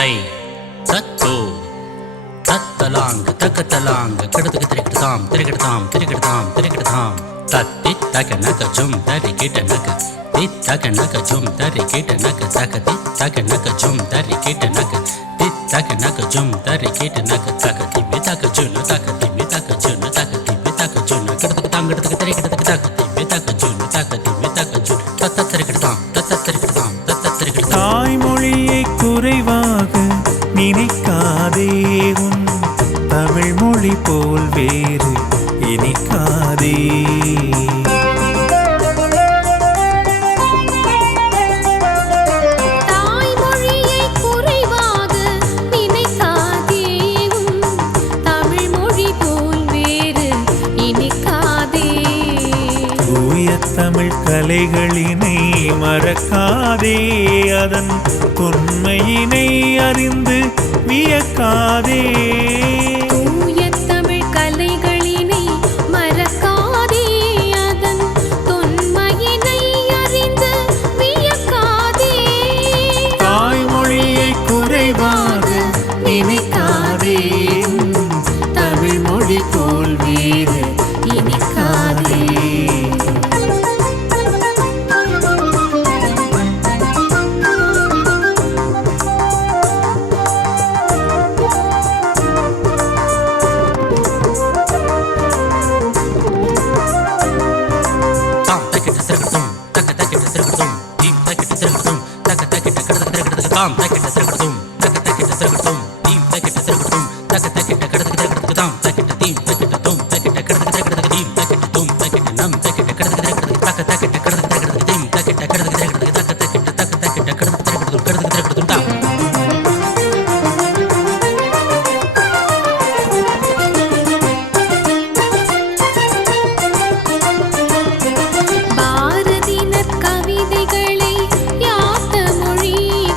தை தத்தோ தத்தலாங்க தக்கத்தலாங்க கிடத்துக்கு திரிக்கிட்டாம் திரிக்கிட்டாம் திரிக்கிட்டாம் திரிக்கிட்டாம் தத்தி தக்க நக்க ஜும் தரி கிட்ட நக்க தி தக்க நக்க ஜும் தரி கிட்ட நக்க தக்க தி தக்க நக்க ஜும் தரி கிட்ட நக்க தி தக்க நக்க ஜும் தரி கிட்ட நக்க தக்க தி மி தக்க ஜுனு தக்க தி மி தக்க ஜுனு தக்க தி மி தக்க ஜுனு கிடத்துக்கு தாம் கிடத்துக்கு திரி கிடத்துக்கு தக்க தி மி தக்க ஜுனு தக்க தி மி தக்க ஜுனு தத்த திரிக்கிட்டாம் தத்த திரிக்கிட்டாம் தத்த திரிக்கிட்டாம். தாய்மொழியை குறைவாக நினைக்காதே உன் தமிழ் மொழி போல் வேறு இனிக்காதே. தாய்மொழியை குறைவாக நினைக்காதே உன் தமிழ் மொழி போல் வேறு இனிக்காதே. தூய தமிழ் கலைகளினை மறக்காதே அதன் தொன்மையினை அறிந்து வியக்காதே. தூய தமிழ் கலைகளினை மறக்காதே அதன் தொன்மையினை அறிந்து வியக்காதே. தாய்மொழியை குறைவாக நினைக்காதே தமிழ் மொழி போல் வேறு இனிக்காதே. தாம் தக்கிட்ட திரகட்டும் தக்க தக்கிட்ட திரகட்டும் தீம் தக்கிட்ட திரகட்டும் தக்க தக்கிட்ட கடத்துக்கு திரகத்துக்கு தாம் தக்கிட்ட தீம் தக்கிட்ட தூம் தக்கிட்ட கடத்துக்கு திரகத்துக்கு தீம் தக்கிட்ட தூம் தக்கிட்ட நம் தக்கிட்ட கடத்துக்கு திரகத்துக்கு தக்க தக்கிட்ட கடத்துக்கு திரகத்துக்கு தீம் தக்கிட்ட கடத்துக்கு திரகத்துக்கு தக்க தக்கிட்ட கடத்துக்கு திரகத்துக்கு தாம். பாரதினர் கவிதைகளை யாத்த மொழி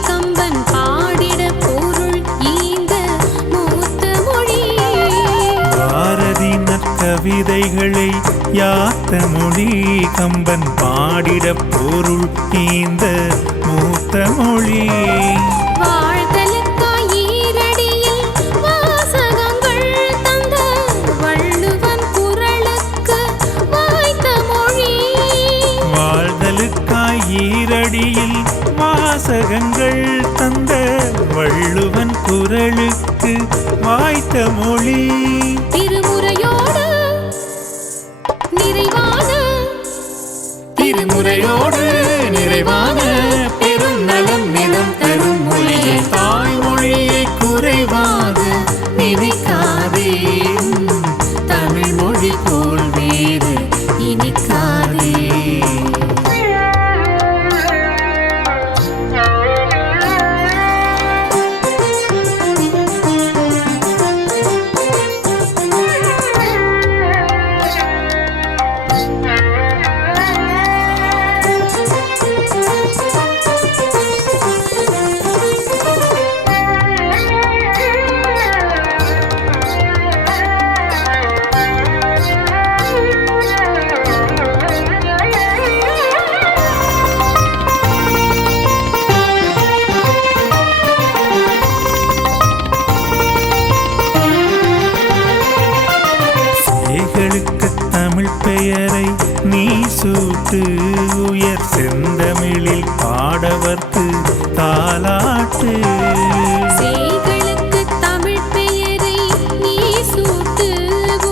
கம்பன் பாடிட பொருள் ஈந்த மூத்த மொழி. பாரதினர் கவிதைகளை யாத்த மொழி கம்பன் பாடிட பொருள் ஈந்த மூத்த மொழி. வாழ்தலுக்காய் ஈரடியில் வாசகங்கள் தந்த வள்ளுவன் குரலுக்கு வாய்த்த மொழி. வாழ்தலுக்காய் ஈரடியில் வாசகங்கள் தந்த வள்ளுவன் குரலுக்கு வாய்த்த மொழி. திருமுறையோடு நிறைவான திருமுறையோடு நிறைவான பெரும் நலம் நிலம் தரும் மொழியே. தாய்மொழியை குறைவாக நினைக்காதே தமிழ் மொழி போல் வேறு இனிக்காதே. சேகளுக்கு தமிழ் பெயரை நீ சூட்டு உயர் செந்தமிழில் பாடவர்க்கு தாலாட்டு. சேகளுக்கு தமிழ் பெயரை நீ சூட்டு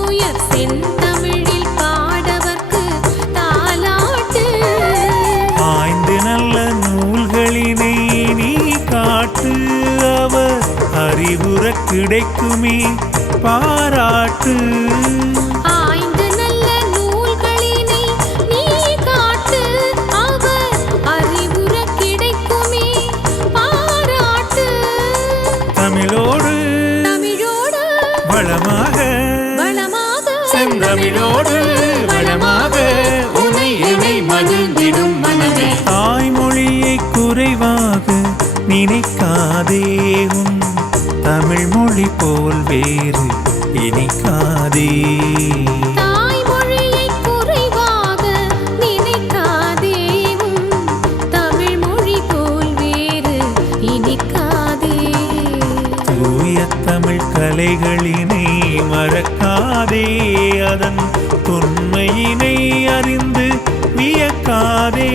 உயர் செந்தமிழில் பாடவர்க்கு தாலாட்டு. ஆய்ந்து நல்ல நூல்களினை நீ காட்டு அவர் அறிவுற கிடைக்குமே பாராட்டு. ஆய்ந்து நல்ல நூல்களினை நீ காட்டு அவர் அறிவுற கிடைக்குமே பாராட்டு. தமிழோடு தமிழோடு வளமாக வளமாக செந்தமிழோடு வளமாக உனை இணை மகிழ்ந்திடும் மனமே. தாய்மொழியை குறைவாக நினைக்காதே உன் தமிழ் மொழி போல் வேறு இனிக்காதே. தாய்மொழியை குறைவாக நினைக்காதே உன் தமிழ் மொழி போல் வேறு இனிக்காதே. தமிழ் கலைகளினை மறக்காதே, அதன் தொன்மையினை அறிந்து வியக்காதே.